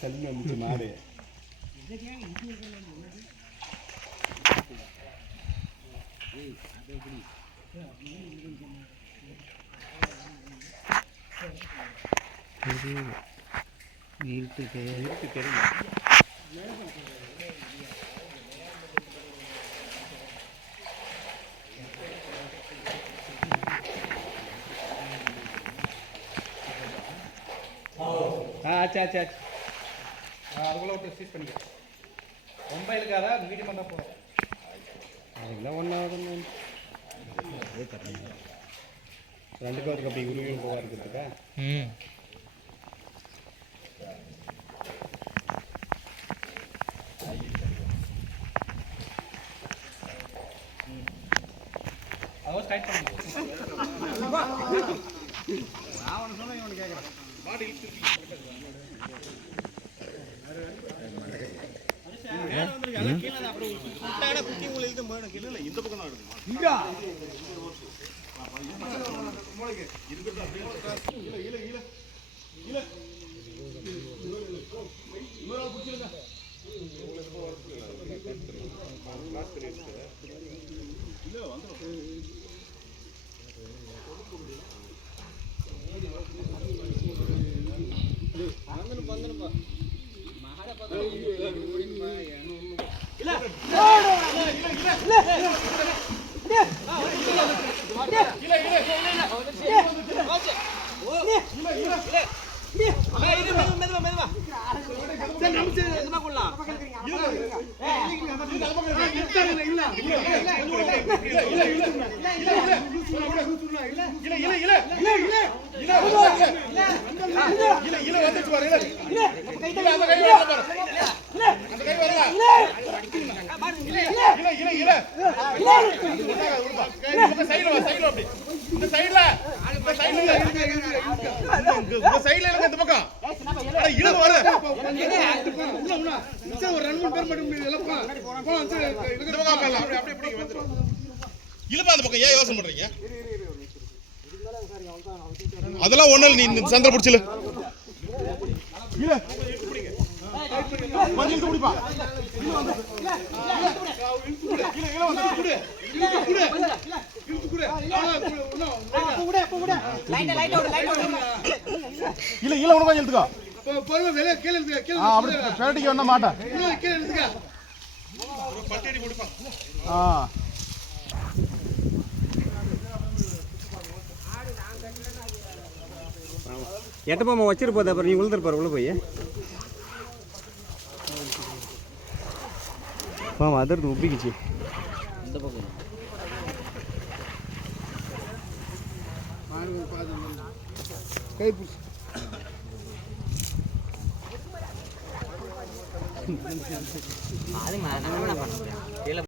சல்லு வந்துச்சு மாடு. இருக்கு தெரியும். ஆச்சா ஆச்சா அதுக்குள்ள விட்டு சீஸ் பண்ணிக்க. ரொம்ப இருக்காதா மீடியம் பண்ணால் போதும். அதெல்லாம் ஒன்றாவது ரெண்டு பேருக்கு அப்படி உருவியும் போவா இருக்கிறதுக்கா. அதான் ஸ்டார்ட் பண்ணுங்க. நான் ஒன்று சொன்னேன் இவனு கேட்குறேன். மாடு இந்த பக்கம் அதெல்லாம் ஒண்ணு நீ சந்திர பிடிச்சல இல்ல இல்ல உனக்கு கொஞ்சம் எடுத்துக்கோ. பொறுமை வெளிய கீழ எடுத்துக்க. அப்படி பேட்டிக்கு வந்த மாட்டேன். கீழ எடுத்துக்க. பட்டடி முடிப்பா. எட்டப்பாம வச்சிரு போதா பாரு, நீ உளுந்துருப்பாரு உள்ள போய் பாமா அதிர்ந்து உப்பிக்குச்சு. இந்த பக்கம் கை பிடிச்சி அது